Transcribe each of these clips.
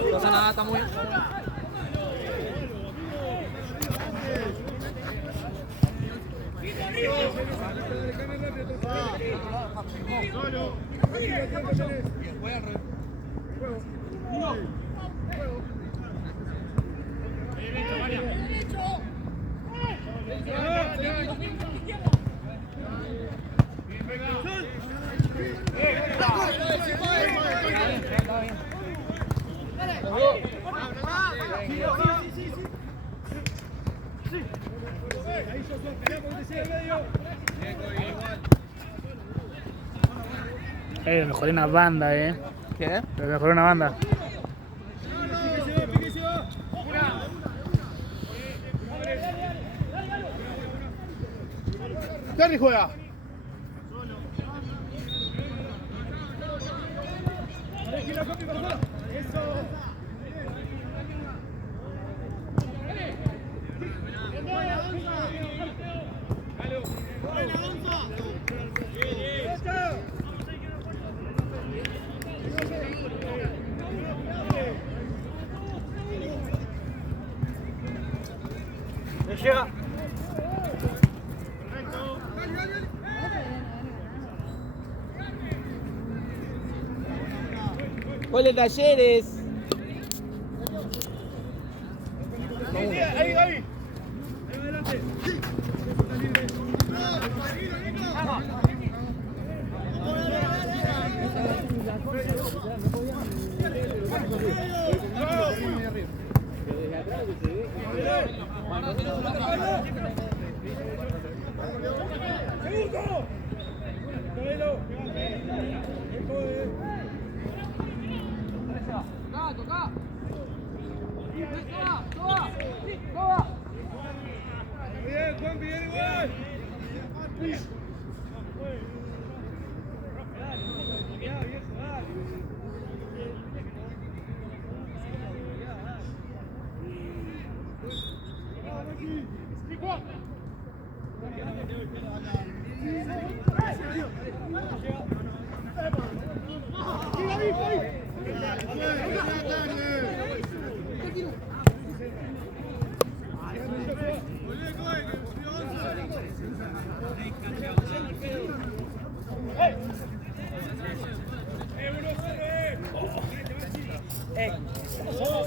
No pasa nada, está muy bien. Mejoré una banda, ¿Qué? Mejoré una banda. Terry juega. Llega. Gol de Talleres. Ahí, ahí.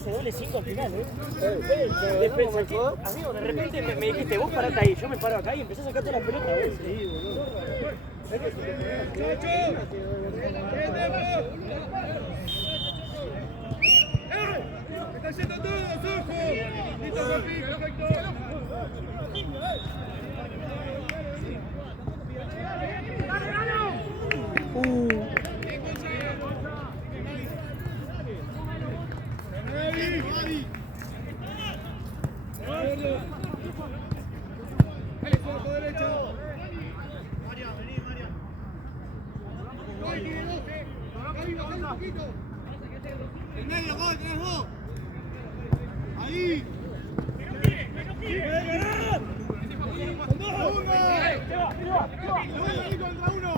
Se duele 5 al final, amigo, de repente me dijiste, vos parate ahí, yo me paro acá y empecé a sacarte la pelota, Sí, boludo. ¡Está haciendo todo, ojo! ¡Listo, Joaquín! ¡Perfecto! ¡El medio, gol! ¡Tenés vos! ¡Ahí! ¡Con dos! ¡Uno! ¡Contra uno!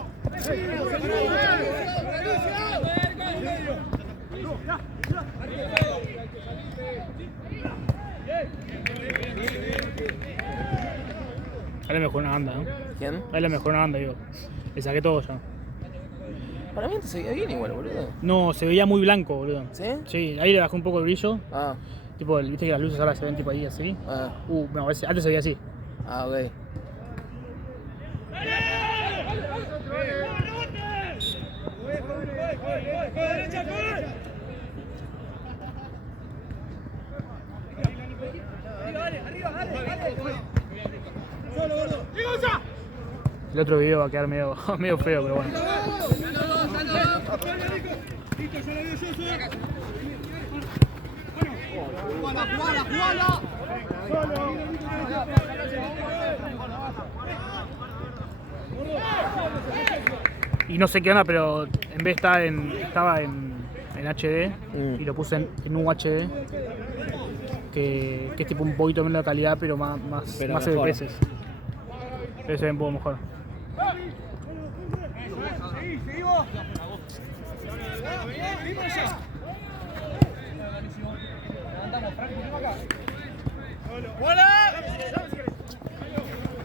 le mejoró una banda, ¿no? ¿Quién? Ahí le mejoró una banda, digo. Le saqué todo ya. Para mí te seguía bien igual, boludo. No, se veía muy blanco, boludo. ¿Sí? Sí, ahí le bajé un poco el brillo. Ah, Tipo, viste que las luces ahora se ven tipo ahí así. ah, No, antes se veía así. ah, ok. El otro video va a quedar medio, medio feo, pero bueno. Listo, ya lo veo yo, ¡Jugala! Y no sé qué onda, pero en vez de estar estaba en HD y lo puse en UHD, que es tipo un poquito menos de calidad, pero más mejor. FPS. Pero se ve un poco mejor.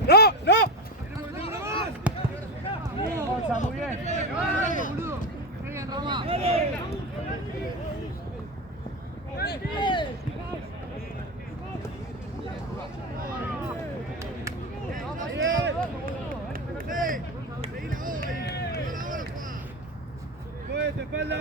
¡No! ¡No! Muy bien. ¡Muévete, espalda!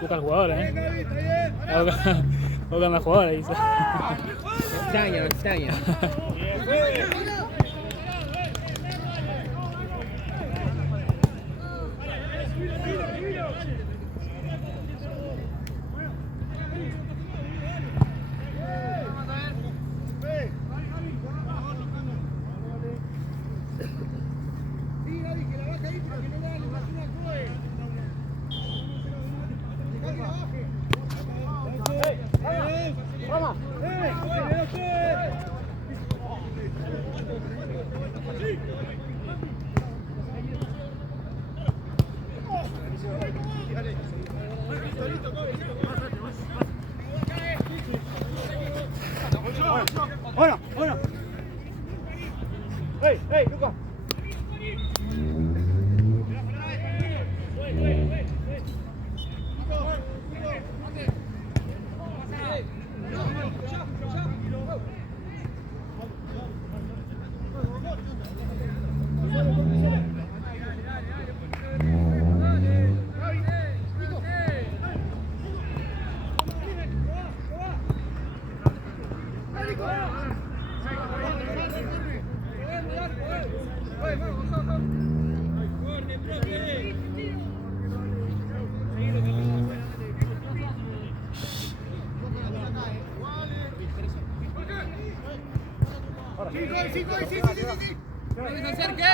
Busca al jugador, Busca al jugador, ahí dice. Extraña, extraña. Bueno. ¡Ey, Lucas! Sí. ¡No se acerque!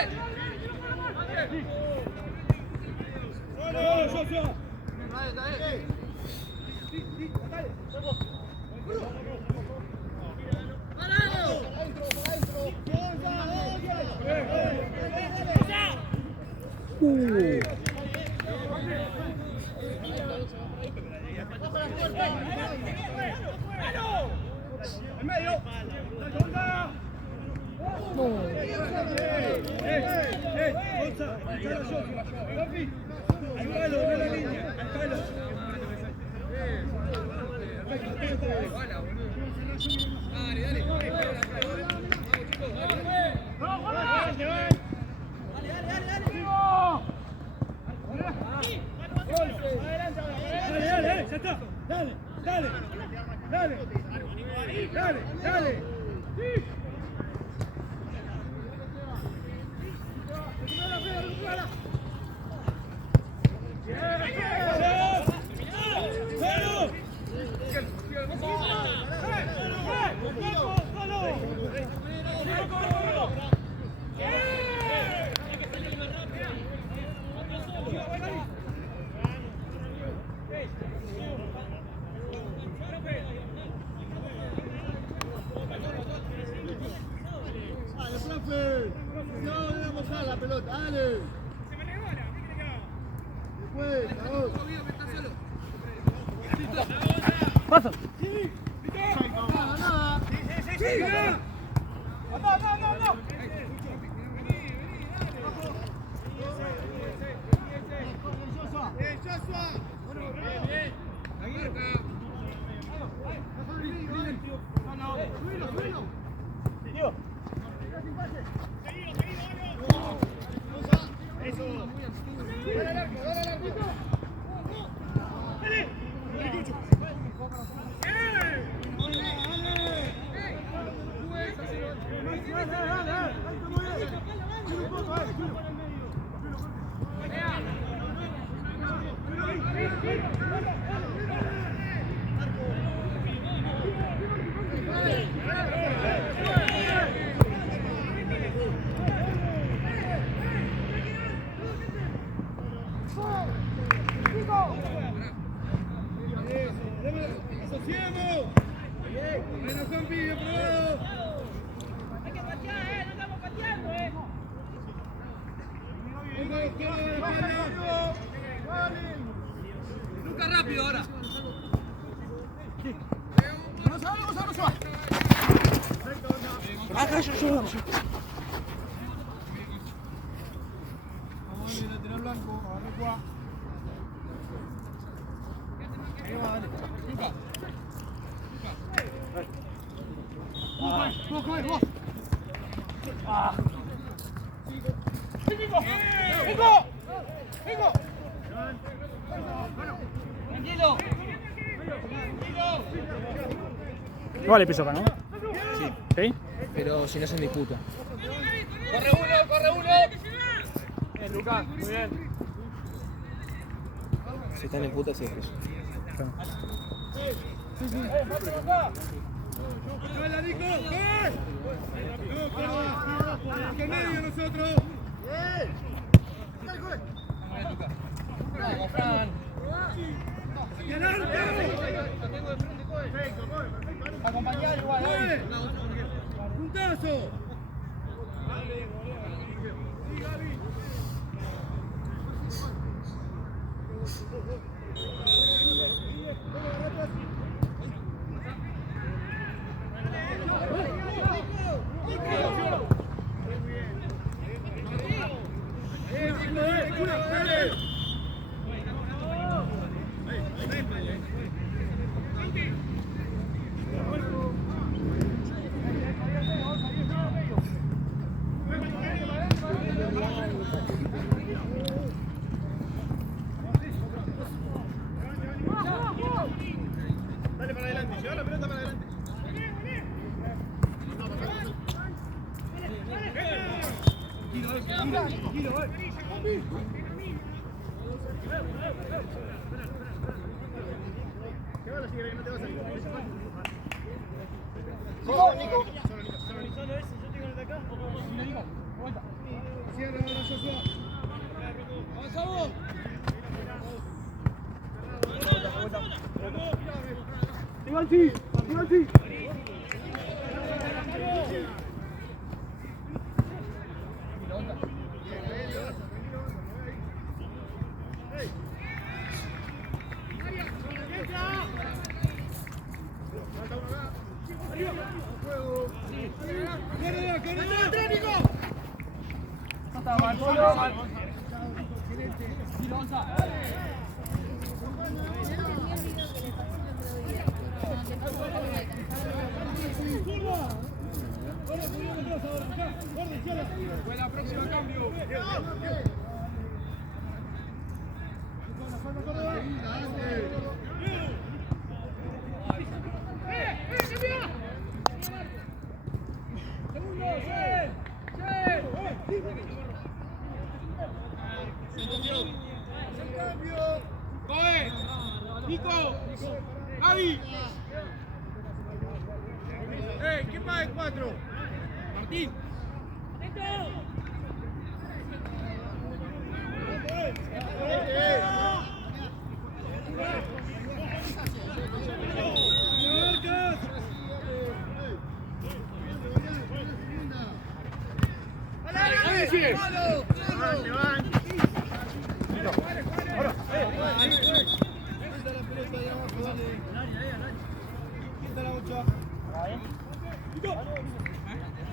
¡En medio! Gonza, ayúdalo en la línea, al palo. Lucas, rápido ahora. Acá yo. Lateral blanco, agarré cuá. Ahí va, dale. Lucas. Vos. ¡Vengo! Tranquilo. Igual le piso acá, ¿no? Sí. ¿Sí? Pero si no se en disputa. ¡Corre uno! Bien, Lucas, muy bien. Si están en disputa, sí es eso. ¡Dale, Nico! ¡Ven! ¡No, que medio nosotros! Vamos, Fran. Acompañar igual. ¡Puntazo! Dale para adelante, lleva la pelota para adelante. Cierra ahora, Joshua. ¡Avanzamos! ¡Igual sí! Buena, próxima cambio. ¡Coe! ¡Nico! ¡Javi! ¿Quién va de 4? Martín.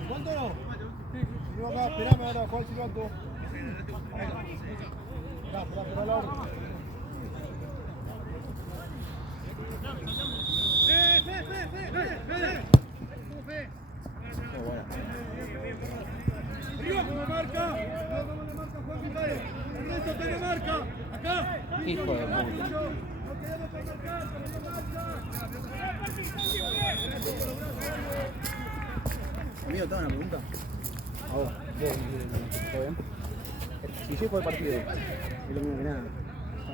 ¿Cuánto no? Venimos acá, esperame ahora, Juan Silvato. Espera la orden. Arriba con la marca. Vamos la marca, Juan Silvato. Ernesto, tenga marca. Acá. Hijo de puta. No quedamos por marcar, con la marca. Amigo, ¿te hago una pregunta? A vos. ¿Todo bien? Si yo por el partido, es lo mismo que nada.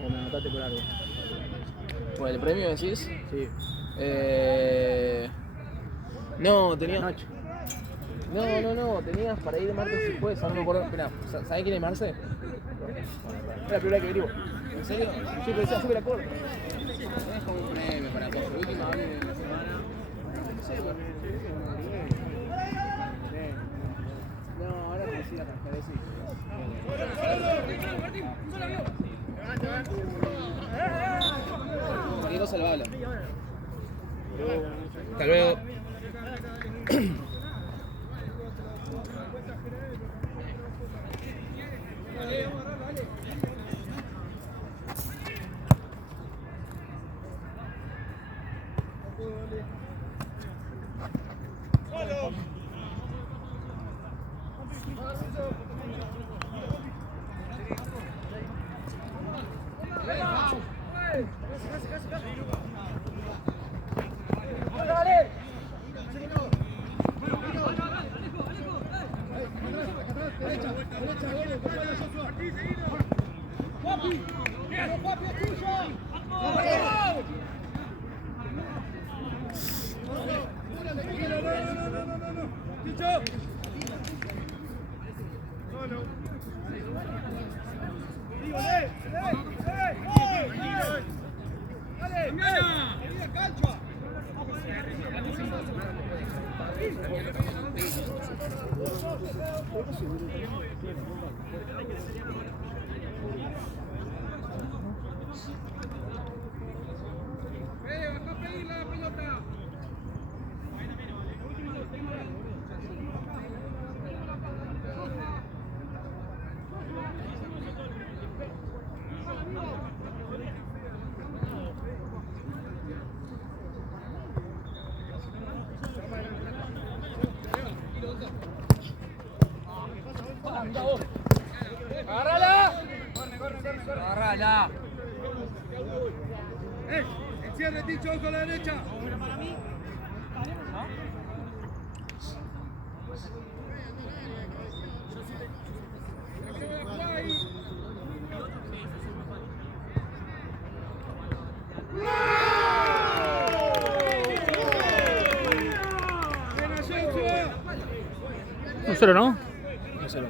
O me anotaste por algo. ¿Por el premio decís? Sí. No, tenía. Noche. No, tenías para ir martes y jueves, ahora no me acuerdo. Espera, ¿sabés quién es Marce? Es la primera que averiguo. ¿En serio? Yo pensaba, yo me la acuerdo. Es como un premio para por última vez de la semana. No sé, por no, ahora te decía para sí. Cualquier cosa lo habla. Hasta luego. ¡Agárrala! Encierre, Ticho, ojo a la derecha. Un cero, ¿no? 1-0.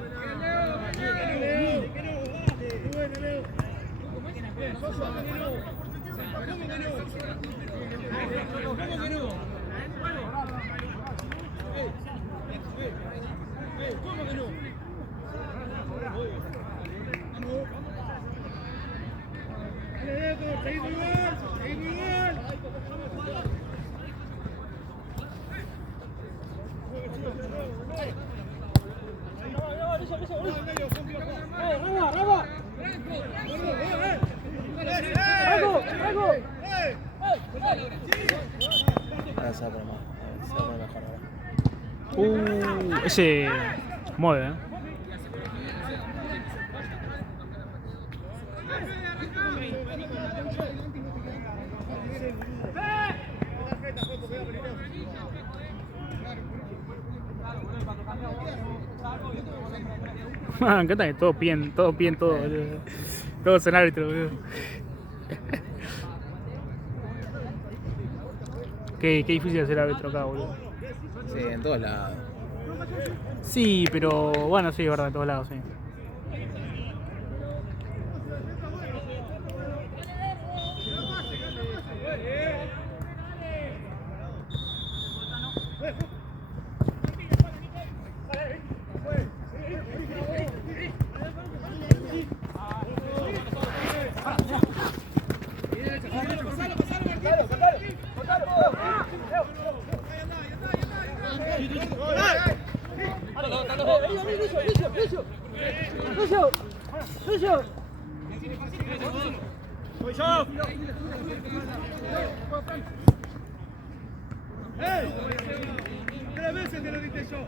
Ese mueve, ¿eh? Me encanta que todo piden, todo, boludo. Todos son árbitros, boludo. Qué difícil ser árbitro acá, boludo. Sí, en todos lados. Sí, pero bueno, sí, es verdad, en todos lados, sí. Voy yo. ¡Ey! 3 veces te lo dije yo.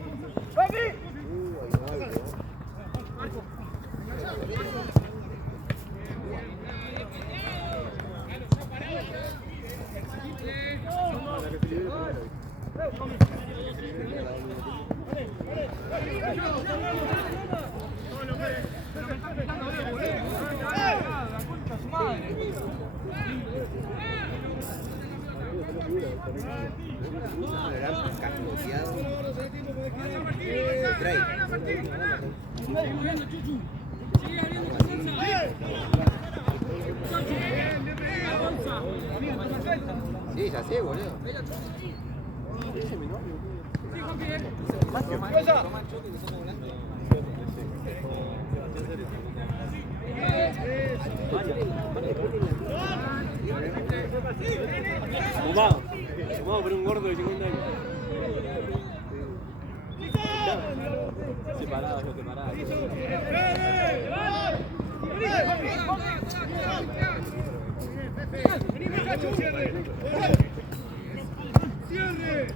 Dale. Sí, ya sé, boludo. Fumado por un gordo de 50 años. Separado. ¡Cierre!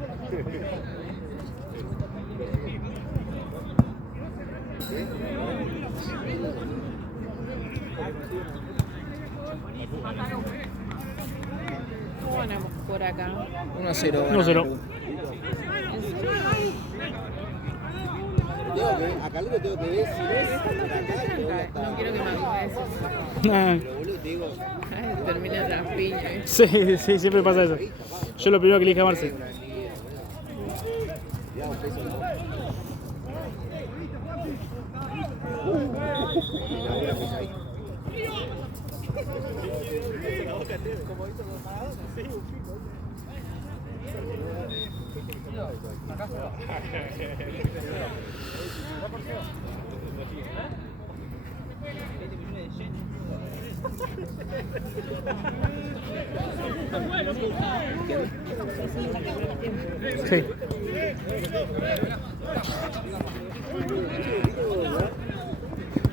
¿Cómo ganamos por acá? 1-0. 1-0. Acá lo que tengo que ver si es. No quiero que me hagas eso. Pero boludo, te digo. Termina la piña. Sí, siempre pasa eso. Yo lo primero que le dije a Marce. Sí.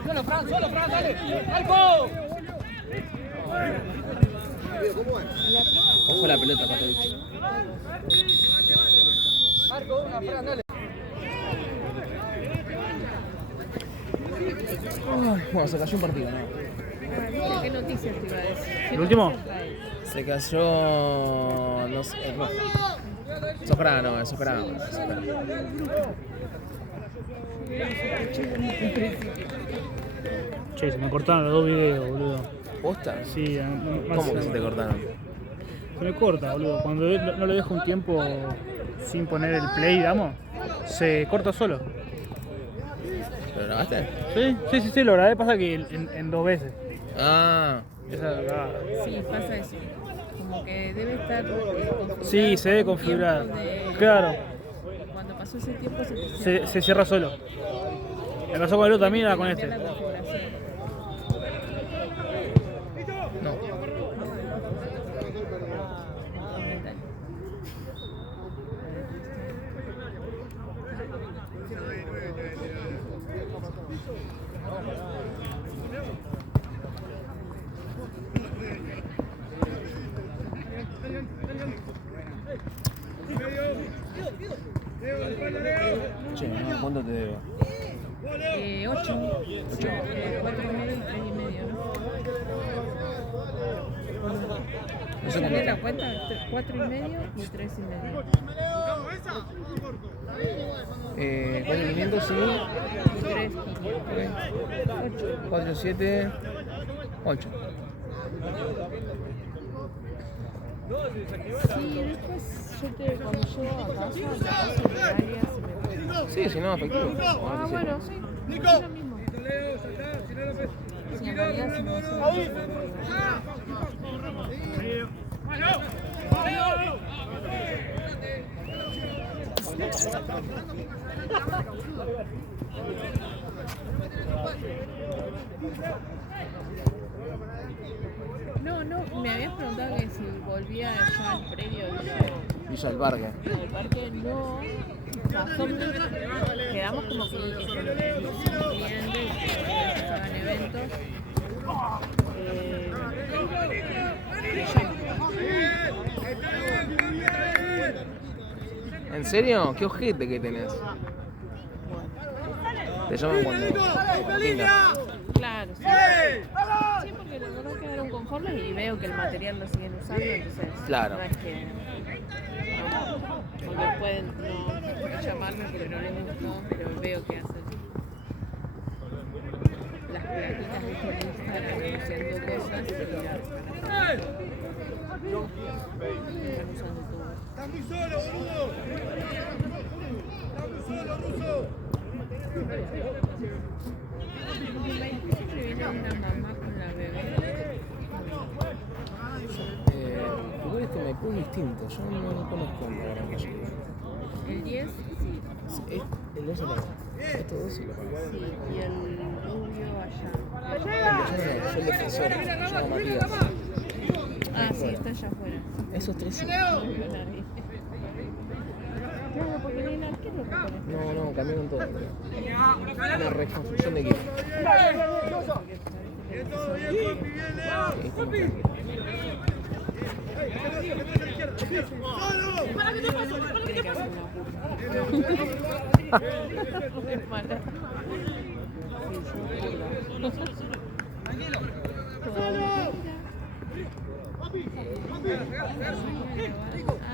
Solo Fran, dale. ¡Marco! Ojo la pelota, Patovic. Marco, una, Fran, dale. Bueno, se cayó un partido, ¿no? ¿Qué noticias te iba a decir? ¿El último? Se cayó. No sé. Soprano, soprano. Che, se me cortaron los dos videos, boludo. ¿Posta? Sí, ¿Cómo que se te cortaron? Se me corta, boludo. Cuando no le dejo un tiempo sin poner el play, digamos, se corta solo. ¿Lo grabaste? Sí, lo grabé, pasa que en 2 veces. Ah. Esa es la cagada. Sí, pasa eso. Como que debe estar configurado. Sí, se debe un configurar. tiempo de- Claro, Cuando pasó ese tiempo se cierra solo. Me pasó con el otro también, era con este. cambiar la configuración. No. Che, no, ¿cuánto te debo? 8. 4,5 y 3,5, ¿no? No sé ¿Tiene la cuánto. cuenta? 4,5 y 3,5. 4.500, sí. Y 3,500. 8. 4, 7, 8. Sí, después cuando llego a casa, te paso el área, se me pasa. Sí, si no, efectivo. Ah, bueno, sí. Es lo mismo. Sí, en realidad se me hace. No, me habías preguntado que si volvía ya al predio Villa del Parque. del parque, no. O sea, quedamos como que los clientes que hagan eventos. ¿En serio? ¿Qué ojete que tenés? Te llaman cuando tengas. Claro, sí. Sí, porque los dos quedaron conformes y veo que el material lo siguen usando, entonces Claro. no es que porque pueden no llamarme porque no les gustó, pero veo que hacen las platitas de Instagram anunciando cosas y están usando todo. ¡Estás muy solo, boludo! ¡Estás muy solo, ruso! Siempre viene una mamá con la bebé. Igual este Maipú es distinto. Yo no conozco el Gran Calle. El 10, sí. El 2 no. Estos dos sí lo conozco. Sí, y el rubio allá. Yo el defensor, se llama Matías. Ah, sí, está allá afuera. Esos tres sí. Claro, porque ni el arquero repone. No, cambiaron todo. Una reconstrucción de equipo. ¡Bien todo bien, Juanpi! ¡Bien, Leo! Tiene que hacer una burla. Es mala.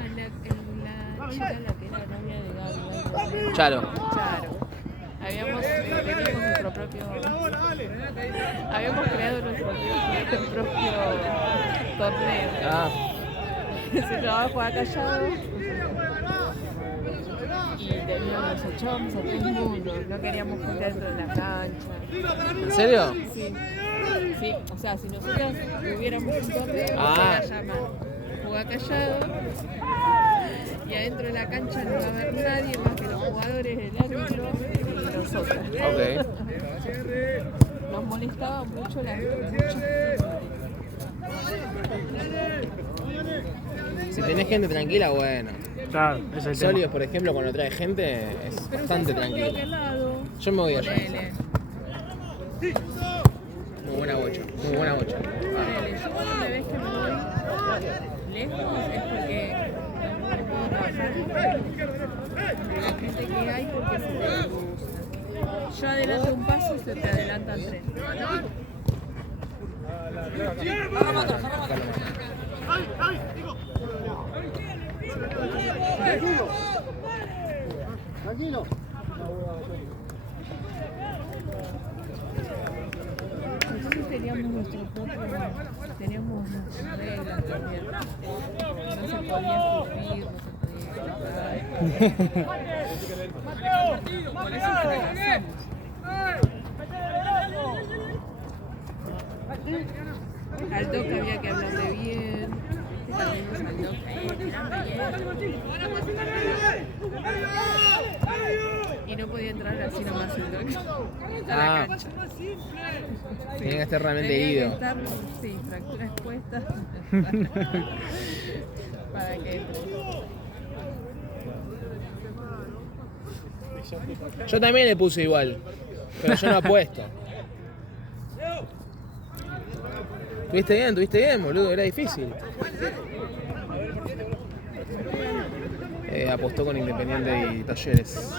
Ah, la chica, la que era novia de Gaby. Charo. Claro. Teníamos nuestro propio. Habíamos creado nuestro propio torneo. Ah, Se llamaba Juega Callado. Y nos echábamos a todo el mundo. No queríamos gente dentro de la cancha. ¿en serio? Sí. Sí, o sea, si nosotros hubiéramos un torneo, Ah. se va a llamar Juega Callado. Y adentro de la cancha no va a haber nadie más que los jugadores, el árbitro y nosotros. Ok. Nos molestaba mucho la Si tenés gente tranquila, bueno. Claro, ese es el tema. Sólidos, por ejemplo, cuando trae gente, es bastante tranquilo. Yo me voy allá. Ponele, Muy buena bocha, muy buena bocha. yo cuando me ves que me voy lejos es porque no puedo trabajar la gente que hay porque se te gusta. Yo adelanto un paso y se te adelantan 3. Tranquilo. Tranquilo. Nosotros teníamos nuestro propio, teníamos nuestras reglas también. No se podía escupir, no se podía gritar. Por eso fracasamos. Al Doc había que hablarle bien. También al Doc y no podía entrar así nomás el Doc a la cancha. Tenía que estar realmente Tenía que herido. estar, sí, fractura expuesta para que entre. Yo también le puse igual, pero yo no apuesto. Tuviste bien, boludo, era difícil. Apostó con Independiente y Talleres.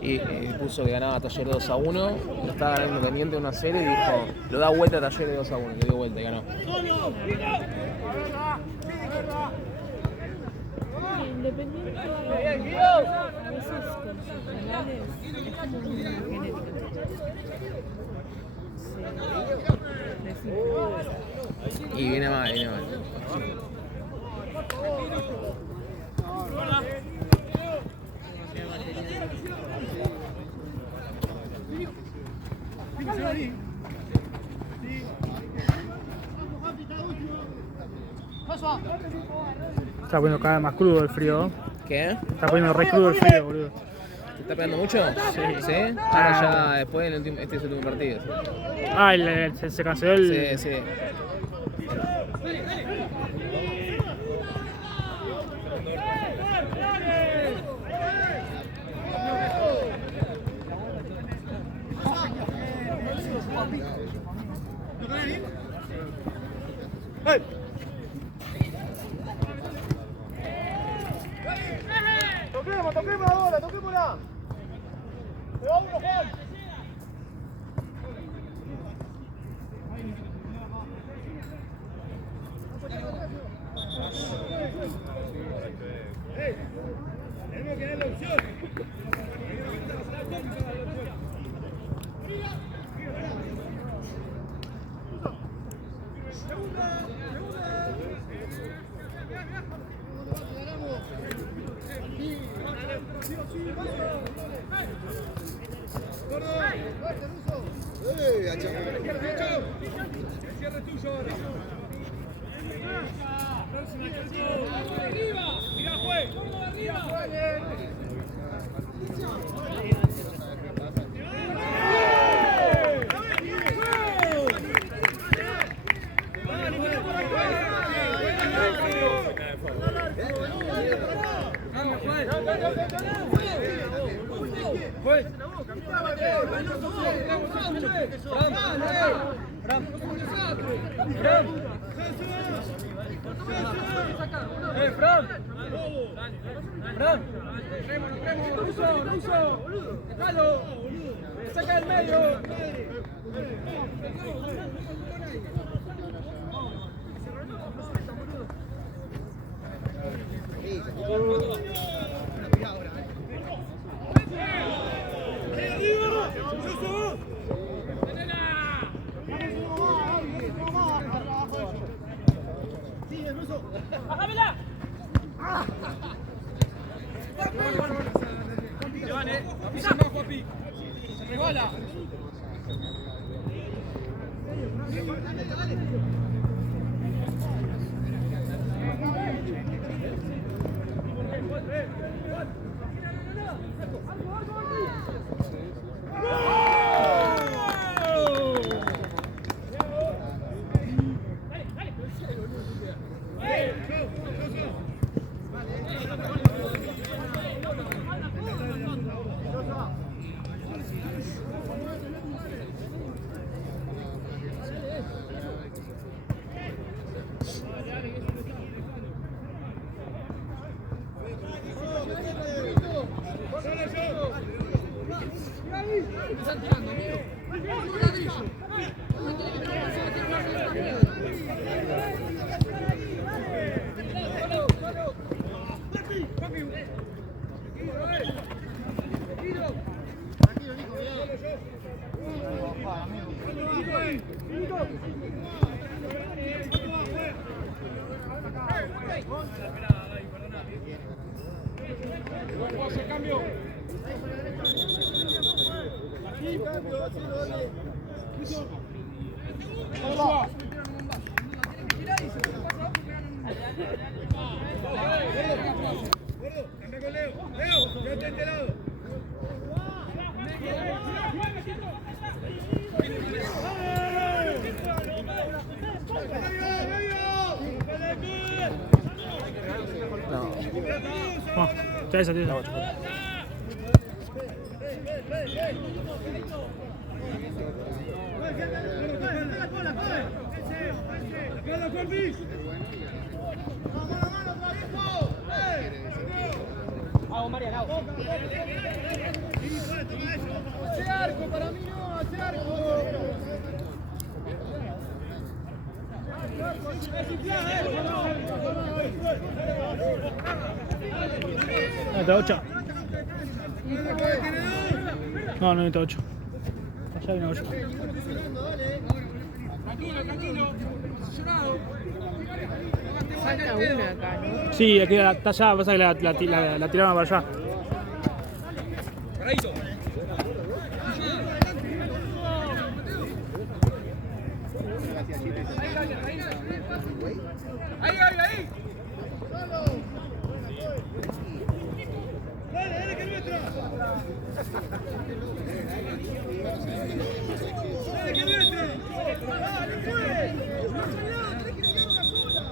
Y puso que ganaba Talleres 2-1, lo estaba ganando Independiente 1-0 y dijo, lo da vuelta a Talleres 2-1, le dio vuelta y ganó. Independiente a veces con sus penales es como una genética. Y viene mal, viene mal. Está poniendo cada vez más crudo el frío. ¿Qué? Está poniendo re crudo el frío, boludo. ¿Te está pegando mucho? ¿Sí? Ahora ya después del último, este es el último partido. Ah, se canceló el... Sí, sí. Toquemos ahora, toquémosla. Te va uno, Juan. Tenemos que dar la opción. Saca del medio. Cambia con Leo. Leo, quédate de este lado. Bueno, ya esa tiene. Vamos, Mariano. ¡Hace arco para mí, no! ¡Hace arco! Necesita 8. No, no necesita 8. Allá viene 8. Falta una acá, ¿no? Sí, aquí está allá, pasa que la tiraron para allá. ¡Dale, que es nuestra! ¡Dale, que es nuestra! ¡Dale, pues! ¡Tenés que llegar una sola!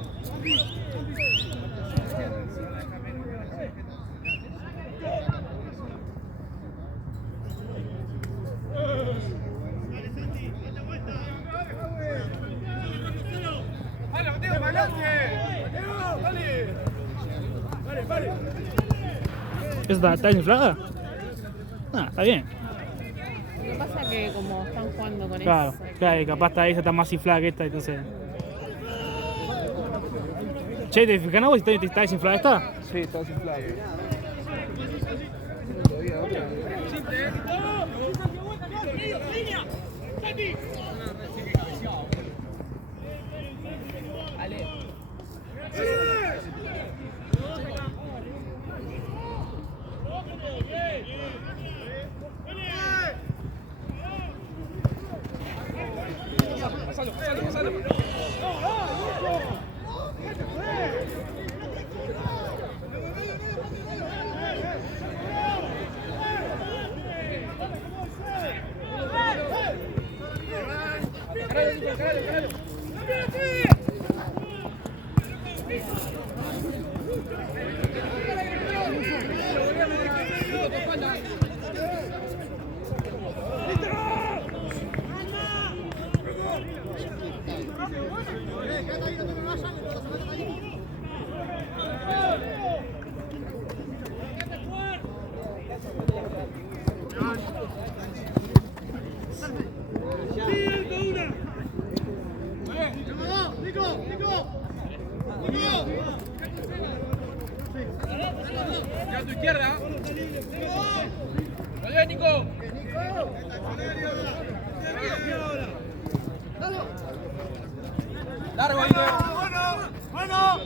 ¡Dale, Mateo, Mateo! ¡Dale! ¡Dale, vale! ¿Está desinflada? Ah, está bien. Lo que pasa es que como están jugando con Claro, eso. claro, y capaz está más inflada que esta, entonces. Che, ¿te fijas vos si está desinflada esta? Sí, está desinflado. A tu izquierda. ¡Vale, Nico! ¡Largo, Nico! ¡Bueno!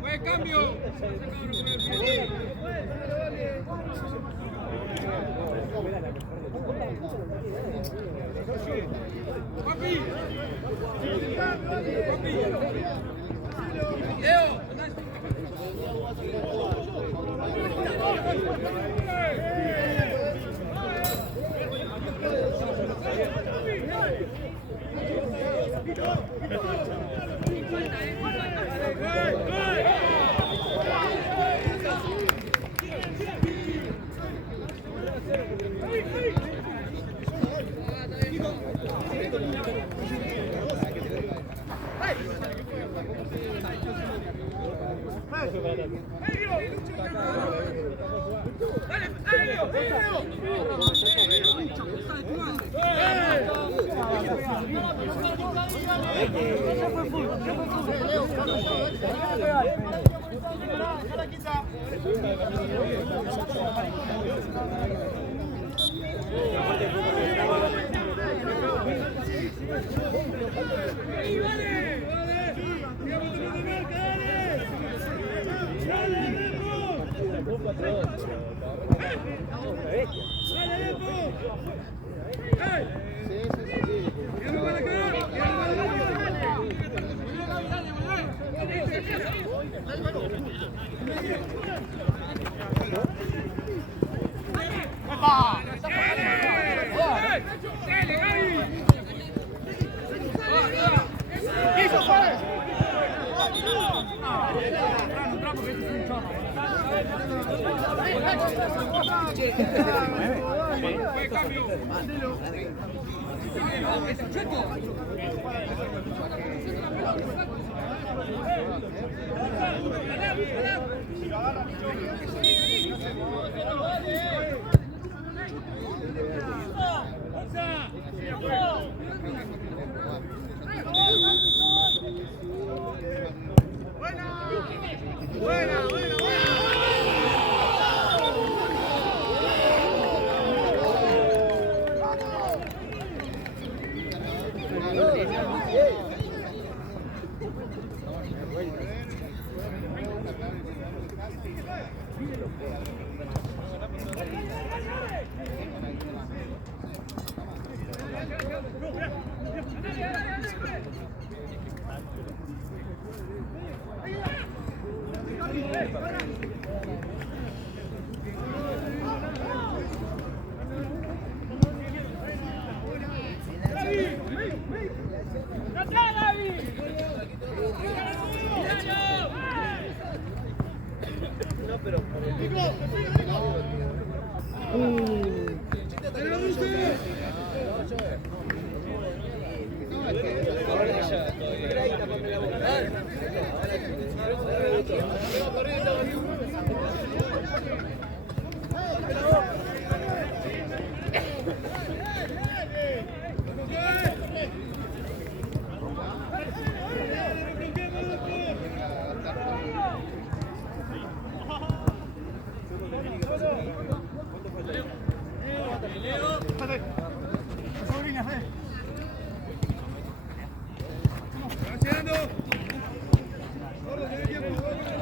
Buen cambio. Papi. Leo.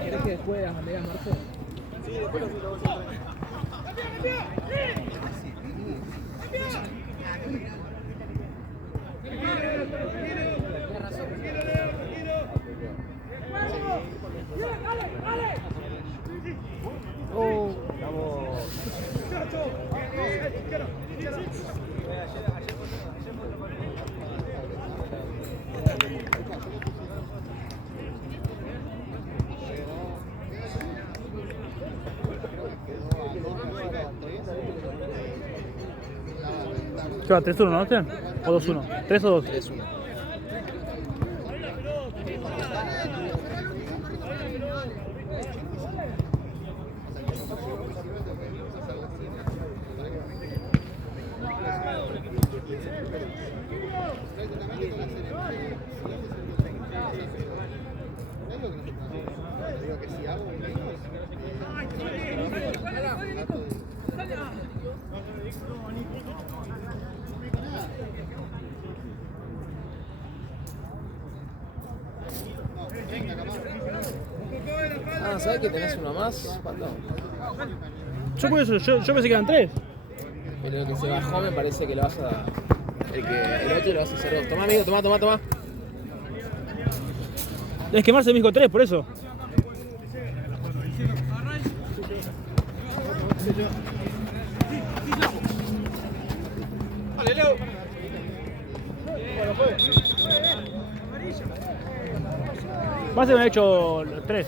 ¿Querés que después de las banderas, Marco? Sí, después lo ¿Qué va? ¿3-1, no, Sebastián? ¿O 2-1? ¿3 o 2? 3-1. Ah, ¿sabes que tenés uno más, Pato? Yo por eso, yo pensé que eran 3. Pero el que se bajó me parece que lo vas a... El otro lo vas a hacer vos. Tomá, amigo, tomá. Es que Marce me dijo 3, por eso. Marce me ha hecho 3.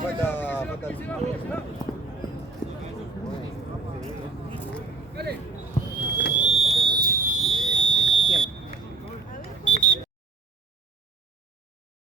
Falta